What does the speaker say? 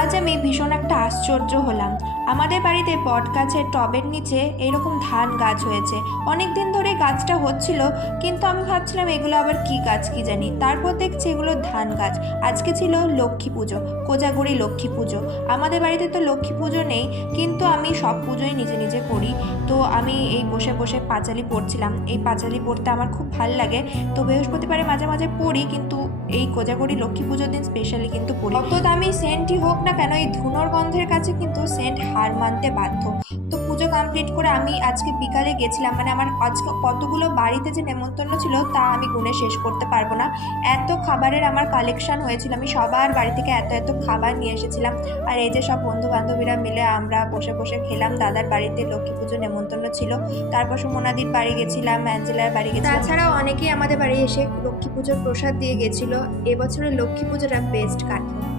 আজ আমি ভীষণ একটা আশ্চর্য হলাম। আমাদের বাড়িতে বট গাছের টবের নিচে এরকম ধান গাছ হয়েছে। অনেক দিন ধরে গাছটা হচ্ছিল, কিন্তু আমি ভাবছিলাম এগুলো আবার কি গাছ কি জানি। তারপর দেখছি এগুলো ধান গাছ। আজকে ছিল লক্ষ্মী পুজো, কোজাগরি লক্ষ্মী পুজো। আমাদের বাড়িতে তো লক্ষ্মী পুজো নেই, কিন্তু আমি সব পুজোই নিজে নিজে করি। তো আমি এই বসে বসে পাঁচালি পড়ছিলাম। এই পাঁচালি পড়তে আমার খুব ভালো লাগে। তো বৃহস্পতিবারে মাঝে মাঝে পড়ি, কিন্তু এই কোজাগরি লক্ষ্মী পুজোর দিন স্পেশালি কিন্তু পড়ি। যত দামি সেন্টই হোক না কেন, এই ধুনোর গন্ধের কাছে কিন্তু সেন্ট হার মানতে বাধ্য। তো পুজো কমপ্লিট করে আমি আজকে বিকালে গেছিলাম, মানে আমার আজকে কতগুলো বাড়িতে যে নেমন্তন্ন ছিল তা আমি গুণে শেষ করতে পারবো না। এত খাবারের আমার কালেকশন হয়েছিল, আমি সবার বাড়ি থেকে এত এত খাবার নিয়ে এসেছিলাম। আর এই যে সব বন্ধু বান্ধবীরা মিলে আমরা বসে বসে খেলাম। দাদার বাড়িতে লক্ষ্মী পুজো নেমন্তন্ন ছিল, তারপর সুমনাদির বাড়ি গেছিলাম, অ্যাঞ্জেলার বাড়ি গেছিলাম। তাছাড়াও অনেকেই আমাদের বাড়ি এসে লক্ষ্মী পুজোর প্রসাদ দিয়ে গেছিল। এবছরের লক্ষ্মী পুজোটা বেস্ট কাটলো।